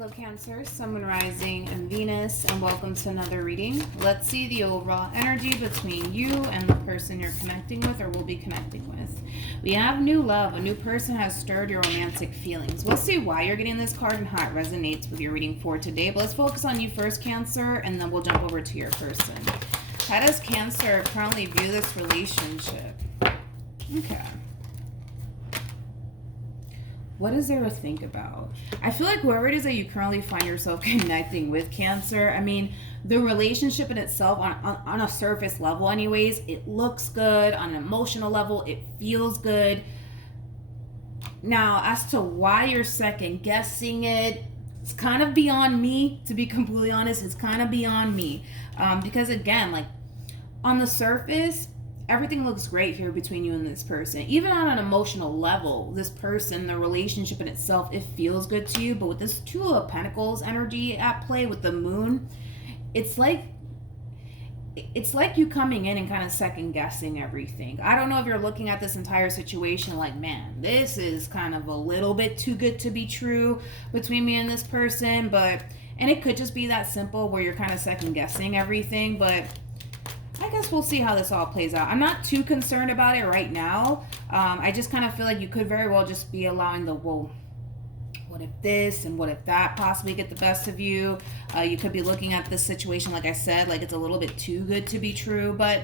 Hello Cancer, Sun, Moon, Rising, and Venus, and welcome to another reading. Let's see the overall energy between you and the person you're connecting with or will be connecting with. We have new love. A new person has stirred your romantic feelings. We'll see why you're getting this card and how it resonates with your reading for today. But let's focus on you first, Cancer, and then we'll jump over to your person. How does Cancer currently view this relationship? Okay. What is there to think about? I feel like whoever it is that you currently find yourself connecting with, Cancer, I mean, the relationship in itself, on a surface level anyways, it looks good. On an emotional level, it feels good. Now, as to why you're second guessing it, it's kind of beyond me, to be completely honest. It's kind of beyond me. Because again, like, on the surface, everything looks great here between you and this person. Even on an emotional level, this person, the relationship in itself, it feels good to you. But with this Two of Pentacles energy at play with the moon, it's like you coming in and kind of second guessing everything. I don't know if you're looking at this entire situation like, man, this is kind of a little bit too good to be true between me and this person. And it could just be that simple where you're kind of second guessing everything. But I guess we'll see how this all plays out. I'm not too concerned about it right now. I just kind of feel like you could very well just be allowing the, well, what if this and what if that possibly get the best of you. You could be looking at this situation, like I said, like it's a little bit too good to be true. But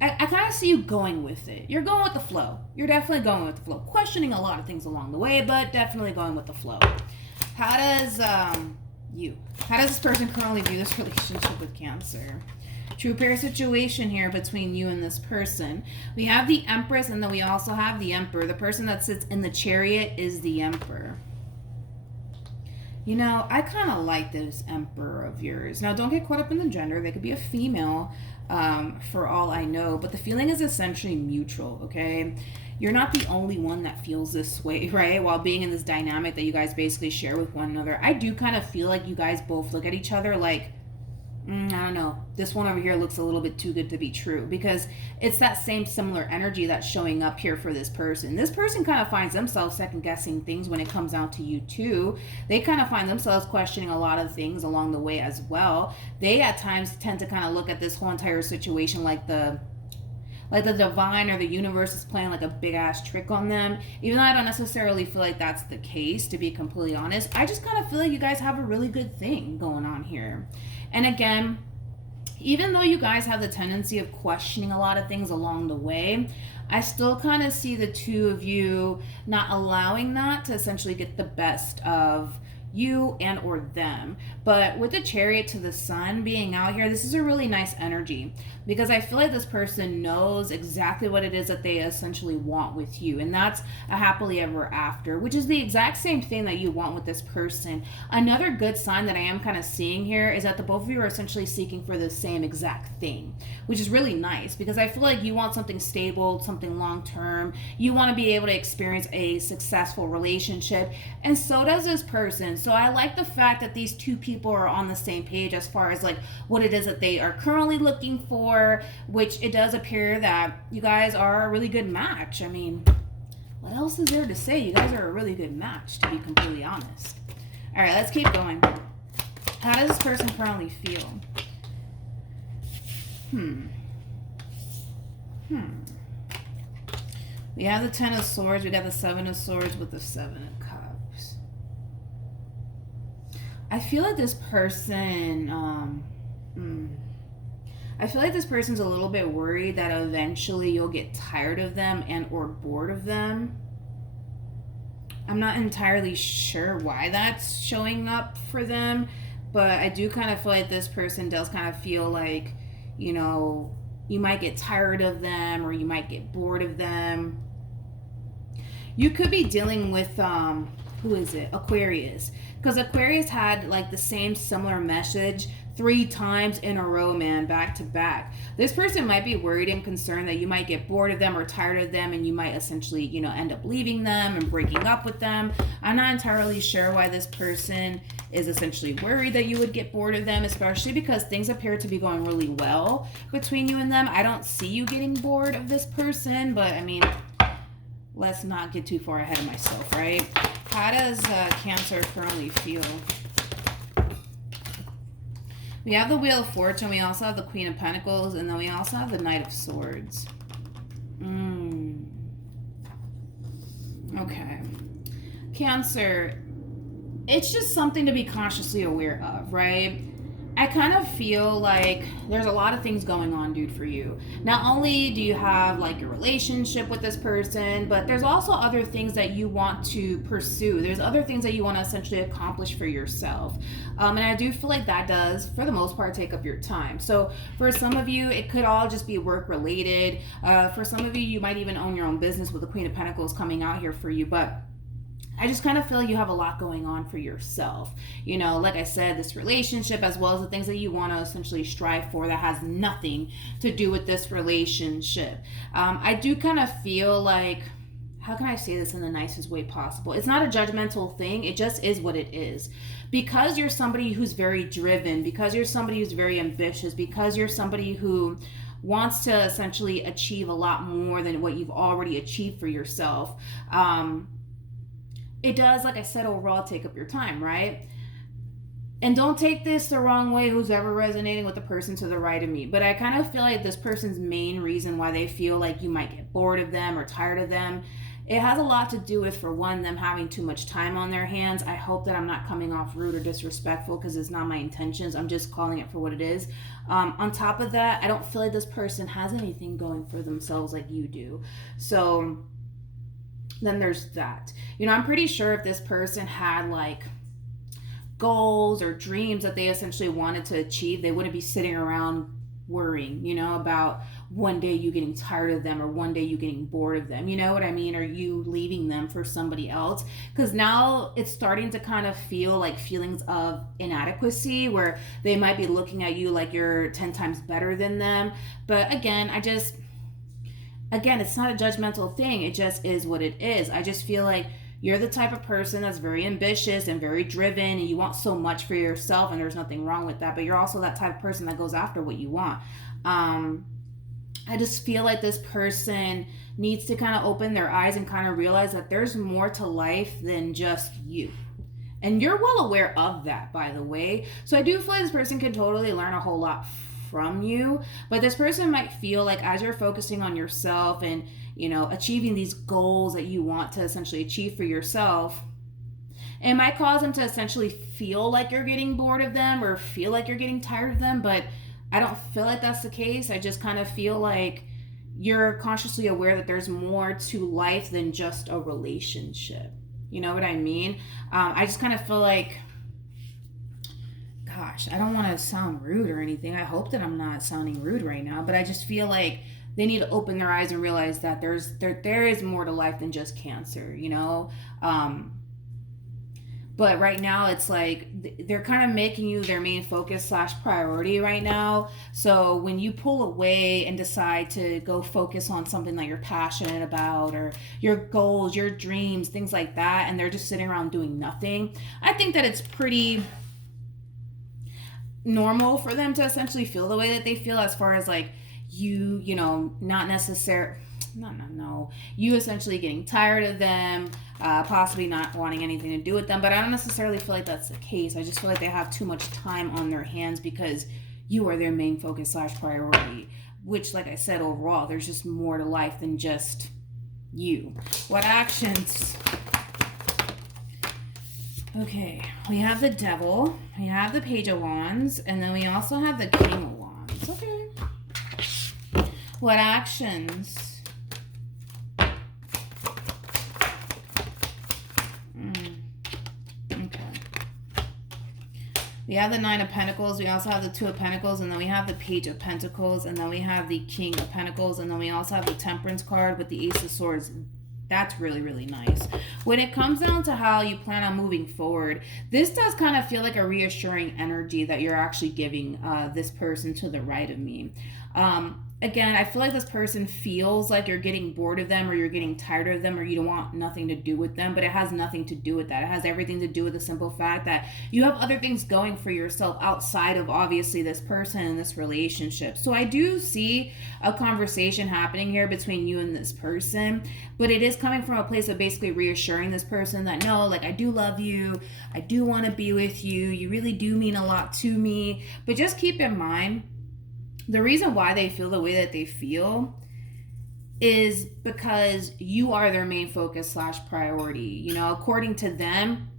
I kind of see you going with it. You're going with the flow. You're definitely going with the flow. Questioning a lot of things along the way, but definitely going with the flow. How does this person currently view this relationship with Cancer? True pair situation here between you and this person. We have the Empress, and then we also have the Emperor. The person that sits in the Chariot is the Emperor. You know, I kind of like this Emperor of yours. Now, don't get caught up in the gender. They could be a female, for all I know. But the feeling is essentially mutual, okay? You're not the only one that feels this way, right? While being in this dynamic that you guys basically share with one another. I do kind of feel like you guys both look at each other like, I don't know, this one over here looks a little bit too good to be true, because it's that same similar energy that's showing up here for this person. This person kind of finds themselves second guessing things when it comes down to you too. They kind of find themselves questioning a lot of things along the way as well. They at times tend to kind of look at this whole entire situation like the divine or the universe is playing like a big ass trick on them. Even though I don't necessarily feel like that's the case, to be completely honest. I just kind of feel like you guys have a really good thing going on here. And again, even though you guys have the tendency of questioning a lot of things along the way, I still kind of see the two of you not allowing that to essentially get the best of you and or them. But with the Chariot to the Sun being out here, this is a really nice energy, because I feel like this person knows exactly what it is that they essentially want with you, and that's a happily ever after, which is the exact same thing that you want with this person. Another good sign that I am kind of seeing here is that the both of you are essentially seeking for the same exact thing, which is really nice, because I feel like you want something stable, something long-term. You want to be able to experience a successful relationship, and so does this person. So I like the fact that these two people are on the same page as far as like what it is that they are currently looking for, which it does appear that you guys are a really good match. I mean, what else is there to say? You guys are a really good match, to be completely honest. All right, let's keep going. How does this person currently feel? We have the Ten of Swords. We got the Seven of Swords with the Seven of Cups. I feel like this person, I feel like this person's a little bit worried that eventually you'll get tired of them and or bored of them. I'm not entirely sure why that's showing up for them, but I do kind of feel like this person does kind of feel like, you know, you might get tired of them or you might get bored of them. You could be dealing with, who is it? Aquarius. Because Aquarius had like the same similar message 3 times in a row, man, back to back. This person might be worried and concerned that you might get bored of them or tired of them, and you might essentially, you know, end up leaving them and breaking up with them. I'm not entirely sure why this person is essentially worried that you would get bored of them, especially because things appear to be going really well between you and them. I don't see you getting bored of this person, but I mean, let's not get too far ahead of myself, right? How does Cancer currently feel? We have the Wheel of Fortune. We also have the Queen of Pentacles. And then we also have the Knight of Swords. Okay. Cancer. It's just something to be consciously aware of, right? I kind of feel like there's a lot of things going on, dude, for you. Not only do you have like your relationship with this person, but there's also other things that you want to pursue. There's other things that you want to essentially accomplish for yourself. And I do feel like that does, for the most part, take up your time. So for some of you, it could all just be work related. For some of you, you might even own your own business with the Queen of Pentacles coming out here for you. But I just kind of feel you have a lot going on for yourself. You know, like I said, this relationship as well as the things that you want to essentially strive for that has nothing to do with this relationship. I do kind of feel like, how can I say this in the nicest way possible? It's not a judgmental thing. It just is what it is. Because you're somebody who's very driven, because you're somebody who's very ambitious, because you're somebody who wants to essentially achieve a lot more than what you've already achieved for yourself. It does, like I said, overall take up your time, right? And don't take this the wrong way, who's ever resonating with the person to the right of me. But I kind of feel like this person's main reason why they feel like you might get bored of them or tired of them, it has a lot to do with, for one, them having too much time on their hands. I hope that I'm not coming off rude or disrespectful because it's not my intentions. I'm just calling it for what it is. On top of that, I don't feel like this person has anything going for themselves like you do. So then there's that. You know, I'm pretty sure if this person had like goals or dreams that they essentially wanted to achieve, they wouldn't be sitting around worrying, you know, about one day you getting tired of them or one day you getting bored of them. You know what I mean? Or you leaving them for somebody else. Because now it's starting to kind of feel like feelings of inadequacy where they might be looking at you like you're 10 times better than them. But again, it's not a judgmental thing. It just is what it is. I just feel like you're the type of person that's very ambitious and very driven and you want so much for yourself, and there's nothing wrong with that. But you're also that type of person that goes after what you want. I just feel like this person needs to kind of open their eyes and kind of realize that there's more to life than just you. And you're well aware of that, by the way. So I do feel like this person can totally learn a whole lot from you, but this person might feel like as you're focusing on yourself and, you know, achieving these goals that you want to essentially achieve for yourself, it might cause them to essentially feel like you're getting bored of them or feel like you're getting tired of them. But I don't feel like that's the case. I just kind of feel like you're consciously aware that there's more to life than just a relationship. You know what I mean? I just kind of feel like, gosh, I don't want to sound rude or anything. I hope that I'm not sounding rude right now, but I just feel like they need to open their eyes and realize that there is more to life than just Cancer, you know? But right now it's like they're kind of making you their main focus / priority right now. So when you pull away and decide to go focus on something that you're passionate about or your goals, your dreams, things like that, and they're just sitting around doing nothing, I think that it's pretty normal for them to essentially feel the way that they feel, as far as like you essentially getting tired of them, possibly not wanting anything to do with them. But I don't necessarily feel like that's the case. I just feel like they have too much time on their hands because you are their main focus / priority, which, like I said, overall, there's just more to life than just you. What actions? Okay, we have the Devil, we have the Page of Wands, and then we also have the King of Wands. Okay. What actions? Okay. We have the Nine of Pentacles, we also have the Two of Pentacles, and then we have the Page of Pentacles, and then we have the King of Pentacles, and then we also have the Temperance card with the Ace of Swords. That's really, really nice. When it comes down to how you plan on moving forward, this does kind of feel like a reassuring energy that you're actually giving this person to the right of me. again, I feel like this person feels like you're getting bored of them, or you're getting tired of them, or you don't want nothing to do with them, but it has nothing to do with that. It has everything to do with the simple fact that you have other things going for yourself outside of obviously this person and this relationship. So I do see a conversation happening here between you and this person, but it is coming from a place of basically reassuring this person that no, like, I do love you, I do want to be with you, you really do mean a lot to me. But just keep in mind, the reason why they feel the way that they feel is because you are their main focus slash priority. You know, according to them,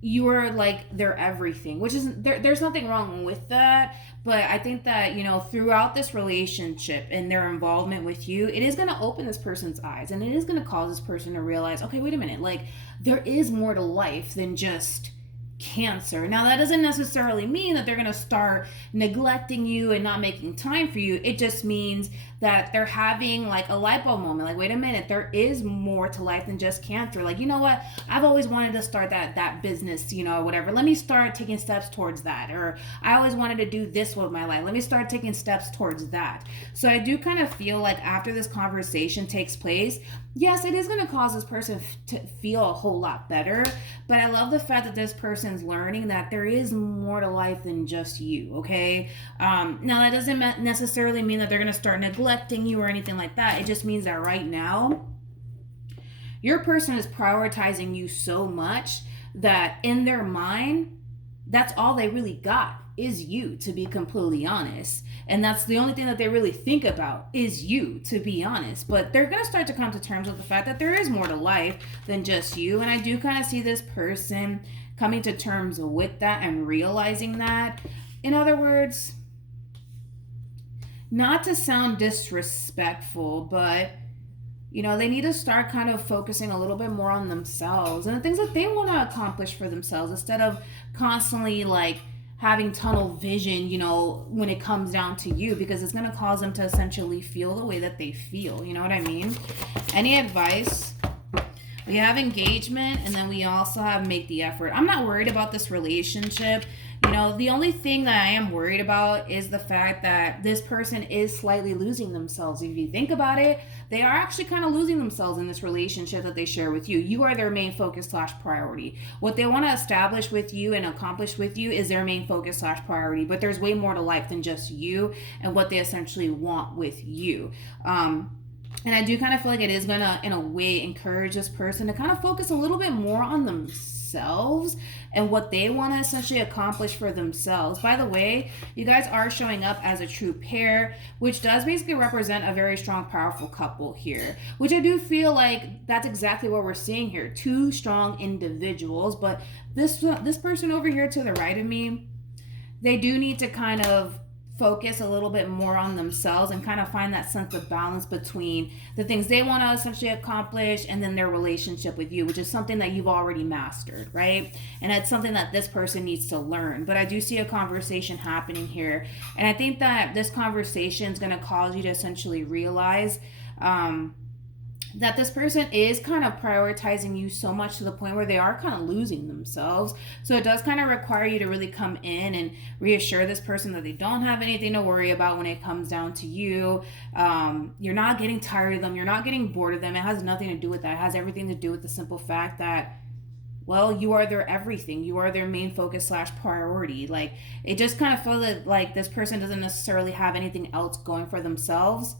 you are like their everything, which is there's nothing wrong with that. But I think that, you know, throughout this relationship and their involvement with you, it is going to open this person's eyes, and it is going to cause this person to realize, okay, wait a minute, like, there is more to life than just Cancer. Now, that doesn't necessarily mean that they're going to start neglecting you and not making time for you. It just means that they're having like a light bulb moment. Like, wait a minute, there is more to life than just Cancer. Like, you know what? I've always wanted to start that business, you know, whatever. Let me start taking steps towards that. Or I always wanted to do this with my life. Let me start taking steps towards that. So I do kind of feel like after this conversation takes place, yes, it is going to cause this person to feel a whole lot better. But I love the fact that this person's learning that there is more to life than just you, okay? Now, that doesn't necessarily mean that they're going to start neglecting you or anything like that. It just means that right now, your person is prioritizing you so much that in their mind, that's all they really got is you, to be completely honest. And that's the only thing that they really think about is you, to be honest. But they're going to start to come to terms with the fact that there is more to life than just you. And I do kind of see this person coming to terms with that and realizing that. In other words, not to sound disrespectful, but you know, they need to start kind of focusing a little bit more on themselves and the things that they want to accomplish for themselves, instead of constantly like having tunnel vision, you know, when it comes down to you, because it's going to cause them to essentially feel the way that they feel. You know what I mean? Any advice? We have engagement, and then we also have make the effort. I'm not worried about this relationship. You know, the only thing that I am worried about is the fact that this person is slightly losing themselves. If you think about it, they are actually kind of losing themselves in this relationship that they share with you. You are their main focus slash priority. What they want to establish with you and accomplish with you is their main focus slash priority. But there's way more to life than just you and what they essentially want with you. And I do kind of feel like it is going to, in a way, encourage this person to kind of focus a little bit more on themselves and what they want to essentially accomplish for themselves. By the way, you guys are showing up as a true pair, which does basically represent a very strong, powerful couple here, which I do feel like that's exactly what we're seeing here. Two strong individuals, but this person over here to the right of me, they do need to kind of focus a little bit more on themselves and kind of find that sense of balance between the things they want to essentially accomplish and then their relationship with you, which is something that you've already mastered, right? And it's something that this person needs to learn. But I do see a conversation happening here, and I think that this conversation is going to cause you to essentially realize that this person is kind of prioritizing you so much to the point where they are kind of losing themselves. So it does kind of require you to really come in and reassure this person that they don't have anything to worry about when it comes down to you. You're not getting tired of them. You're not getting bored of them. It has nothing to do with that. It has everything to do with the simple fact that, well, you are their everything. You are their main focus slash priority. Like, it just kind of feels like this person doesn't necessarily have anything else going for themselves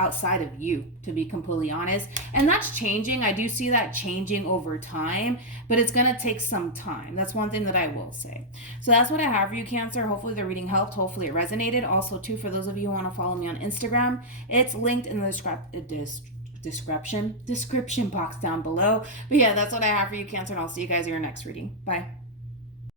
outside of you, to be completely honest. And that's changing. I do see that changing over time, but it's going to take some time. That's one thing that I will say. So that's what I have for you, Cancer. Hopefully the reading helped. Hopefully it resonated. Also, too, for those of you who want to follow me on Instagram, it's linked in the description box down below. But yeah, that's what I have for you, Cancer, and I'll see you guys in your next reading. Bye.